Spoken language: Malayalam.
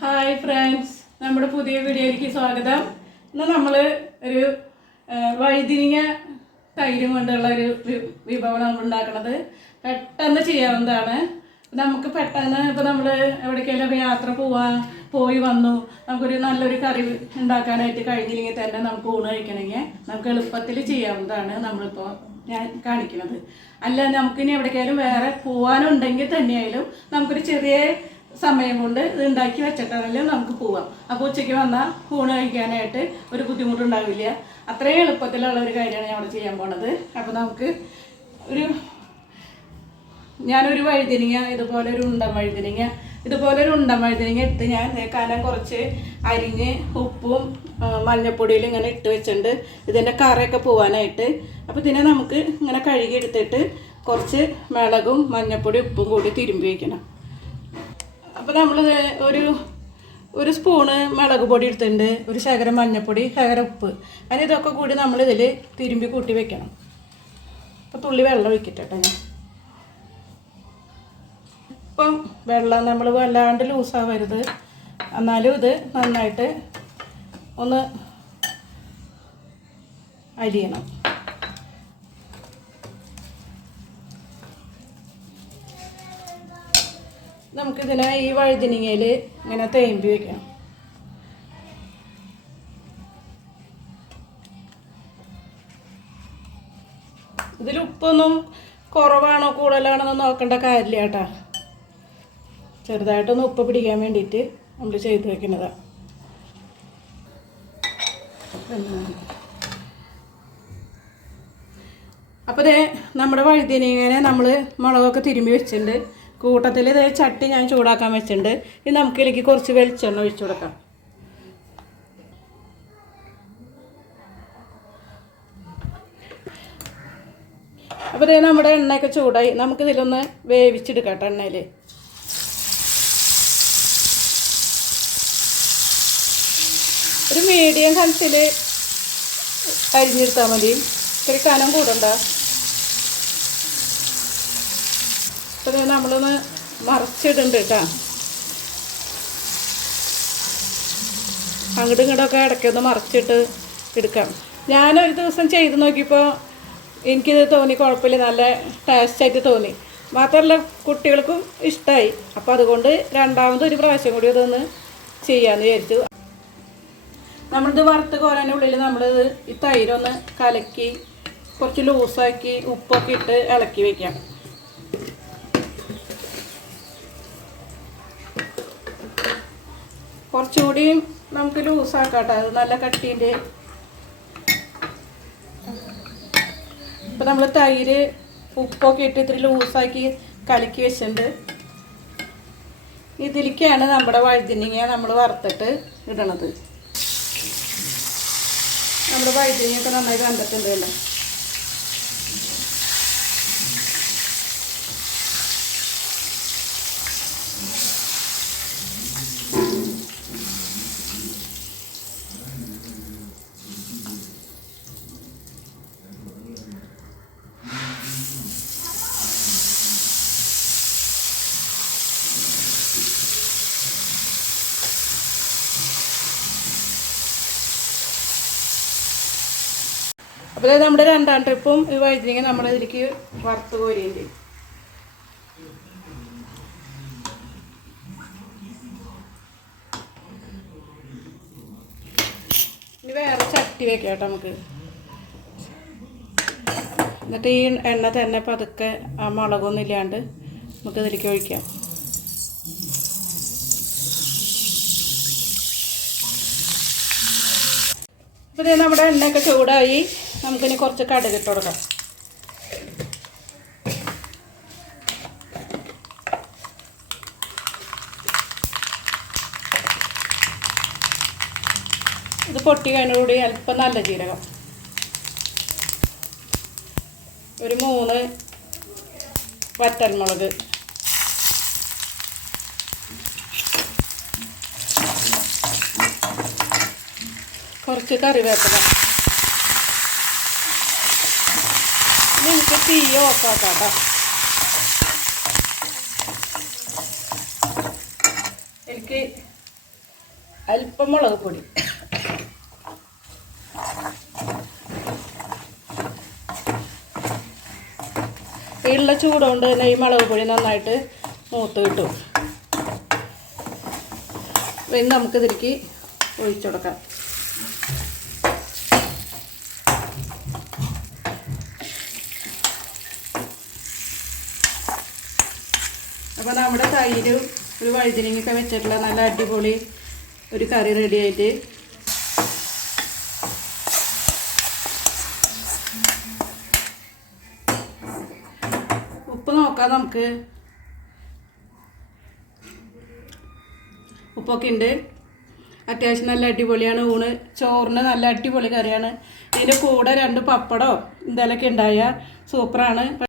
ഹായ് ഫ്രണ്ട്സ്, നമ്മുടെ പുതിയ വീഡിയോയിലേക്ക് സ്വാഗതം. ഇന്ന് നമ്മൾ ഒരു വഴുതിനിങ്ങ തൈരും കൊണ്ടുള്ള ഒരു വിഭവം നമ്മൾ ഉണ്ടാക്കുന്നത്. പെട്ടെന്ന് ചെയ്യാവുന്നതാണ്. നമുക്ക് പെട്ടെന്ന് ഇപ്പോൾ നമ്മൾ എവിടേക്കെങ്കിലും യാത്ര പോയി വന്നു, നമുക്കൊരു നല്ലൊരു കറി ഉണ്ടാക്കാനായിട്ട് കഴിഞ്ഞില്ലെങ്കിൽ തന്നെ നമുക്ക് ഊണ് കഴിക്കണമെങ്കിൽ നമുക്ക് എളുപ്പത്തിൽ ചെയ്യാവുന്നതാണ് നമ്മളിപ്പോൾ ഞാൻ കാണിക്കുന്നത്. അല്ല നമുക്കിനി എവിടേക്കെങ്കിലും വേറെ പോകാനുണ്ടെങ്കിൽ തന്നെയായാലും നമുക്കൊരു ചെറിയ സമയം കൊണ്ട് ഇത് ഉണ്ടാക്കി വെച്ചിട്ടാണെങ്കിലും നമുക്ക് പോവാം. അപ്പോൾ ഉച്ചയ്ക്ക് വന്നാൽ ഊണ് കഴിക്കാനായിട്ട് ഒരു ബുദ്ധിമുട്ടുണ്ടാവില്ല. അത്രയും എളുപ്പത്തിലുള്ള ഒരു കാര്യമാണ് ഞാൻ അവിടെ ചെയ്യാൻ പോണത്. അപ്പോൾ നമുക്ക് ഞാനൊരു വഴുതിനിങ്ങ ഇതുപോലെ ഒരു ഉണ്ടൻ വഴുതിനിങ്ങ എടുത്ത് ഞാൻ കാലം കുറച്ച് അരിഞ്ഞ് ഉപ്പും മഞ്ഞപ്പൊടിയിൽ ഇങ്ങനെ ഇട്ട് വെച്ചിട്ടുണ്ട്, ഇതിൻ്റെ കറയൊക്കെ പോകാനായിട്ട്. അപ്പോൾ ഇതിനെ നമുക്ക് ഇങ്ങനെ കഴുകി എടുത്തിട്ട് കുറച്ച് മിളകും മഞ്ഞപ്പൊടി ഉപ്പും കൂടി തിരുമ്പി വയ്ക്കണം. അപ്പോൾ നമ്മൾ ഒരു സ്പൂണ് മുളക് പൊടി എടുത്തിട്ടുണ്ട്, ഒരു ശകലം മഞ്ഞൾപ്പൊടി, ശകലം ഉപ്പ്, അങ്ങനെ ഇതൊക്കെ കൂടി നമ്മളിതിൽ തിരുമ്പി കൂട്ടി വെക്കണം. അപ്പോൾ തുള്ളി വെള്ളം ഒഴിക്കട്ടെ ഞാൻ. ഇപ്പം വെള്ളം നമ്മൾ വല്ലാണ്ട് ലൂസാവരുത്, എന്നാലും ഇത് നന്നായിട്ട് ഒന്ന് അരിയണം. നമുക്കിതിനെ ഈ വഴുതിനിങ്ങയിൽ ഇങ്ങനെ തേമ്പി വയ്ക്കാം. ഇതിൽ ഉപ്പൊന്നും കുറവാണോ കൂടുതലാണോ നോക്കേണ്ട കാര്യമില്ല കേട്ടോ. ചെറുതായിട്ടൊന്ന് ഉപ്പ് പിടിക്കാൻ വേണ്ടിയിട്ട് നമ്മൾ ചെയ്ത് വെക്കുന്നതാണ്. അപ്പോൾ ഇതേ നമ്മുടെ വഴുതിനിങ്ങനെ നമ്മൾ മുളകൊക്കെ തിരുമ്പി വെച്ചിട്ടുണ്ട്. കൂട്ടത്തിൽ ഇതേ ചട്ടി ഞാൻ ചൂടാക്കാൻ വെച്ചിട്ടുണ്ട്. ഇത് നമുക്കിതിലേക്ക് കുറച്ച് വെളിച്ചെണ്ണ ഒഴിച്ചു കൊടുക്കാം. അപ്പോൾ ഇതേ നമ്മുടെ എണ്ണയൊക്കെ ചൂടായി. നമുക്കിതിലൊന്ന് വേവിച്ചെടുക്കാം കേട്ടോ. എണ്ണയിൽ ഒരു മീഡിയം കനത്തിൽ അരിഞ്ഞെടുത്താൽ മതി, ഇത്തിരി കനം കൂടണ്ട. അപ്പോൾ നമ്മളൊന്ന് മറിച്ചിടുന്നുണ്ട് കേട്ടോ. അങ്ങോട്ടും ഇങ്ങോട്ടൊക്കെ ഇടയ്ക്കൊന്ന് മറിച്ചിട്ട് എടുക്കാം. ഞാനൊരു ദിവസം ചെയ്ത് നോക്കിയപ്പോൾ എനിക്കിത് തോന്നി കുഴപ്പമില്ല, നല്ല ടേസ്റ്റായിട്ട് തോന്നി. മാത്രമല്ല കുട്ടികൾക്കും ഇഷ്ടമായി. അപ്പോൾ അതുകൊണ്ട് രണ്ടാമതൊരു പ്രാവശ്യം കൂടി ഇതൊന്ന് ചെയ്യാമെന്ന് വിചാരിച്ചു. നമ്മളിത് വറുത്ത് കോരാൻ്റെ ഉള്ളിൽ നമ്മളിത് ഈ തൈരൊന്ന് കലക്കി കുറച്ച് ലൂസാക്കി ഉപ്പൊക്കെ ഇട്ട് ഇളക്കി വയ്ക്കാം. കുറച്ചുകൂടി നമുക്ക് ലൂസാക്കാം കേട്ടോ, അത് നല്ല കട്ടീൻ്റെ. ഇപ്പം നമ്മൾ തൈര് ഉപ്പൊക്കെ ഇട്ട് ഇത്തിരി ലൂസാക്കി കലക്കി വെച്ചിട്ടുണ്ട്. ഇതിലേക്കാണ് നമ്മുടെ വഴുതിനിങ്ങ നമ്മൾ വറുത്തിട്ട് ഇടണത്. നമ്മുടെ വഴുതിനിങ്ങയൊക്കെ നന്നായി വെന്തിട്ടുണ്ട് അല്ലേ. അപ്പോൾ നമ്മുടെ രണ്ടാം ട്രിപ്പും ഈ വഴുതിനിങ്ങ നമ്മുടെ ഇതിലേക്ക് വറുത്ത് കോരിയുണ്ട്. ഇനി വേറെ ചട്ടി വെക്കാം കേട്ടോ നമുക്ക്. എന്നിട്ട് ഈ എണ്ണ തന്നെ പതുക്കെ ആ മുളകൊന്നും ഇല്ലാണ്ട് നമുക്ക് ഇതിലേക്ക് ഒഴിക്കാം. അപ്പോൾ ഇത് നമ്മുടെ എണ്ണയൊക്കെ ചൂടായി. നമുക്കിനി കുറച്ച് കടുക് ഇട്ട് കൊടുക്കാം. ഇത് പൊട്ടി കഴിഞ്ഞുകൂടി അല്പം നല്ല ജീരകം, ഒരു 3 വറ്റൽമുളക്, കുറച്ച് കറിവേപ്പില. നിങ്ങൾക്ക് തീ ഓഫാക്കാം കേട്ടോ. എനിക്ക് അല്പം മുളക് പൊടി. ഉള്ള ചൂടുകൊണ്ട് തന്നെ ഈ മുളക് പൊടി നന്നായിട്ട് മൂത്ത് കിട്ടും. പിന്നെ നമുക്കിതിലേക്ക് ഒഴിച്ചു കൊടുക്കാം. അപ്പോൾ നമ്മുടെ തൈരും ഒരു വഴുതനങ്ങയൊക്കെ വെച്ചിട്ടുള്ള നല്ല അടിപൊളി ഒരു കറി റെഡി ആയിട്ട്. ഉപ്പ് നോക്കാം നമുക്ക്. ഉപ്പൊക്കെ ഉണ്ട്. അത്യാവശ്യം നല്ല അടിപൊളിയാണ്. ഊണ് ചോറിന് നല്ല അടിപൊളി കറിയാണ്. ഇതിൻ്റെ കൂടെ 2 പപ്പടമോ എന്തെങ്കിലുമൊക്കെ ഉണ്ടായാൽ സൂപ്പറാണ്.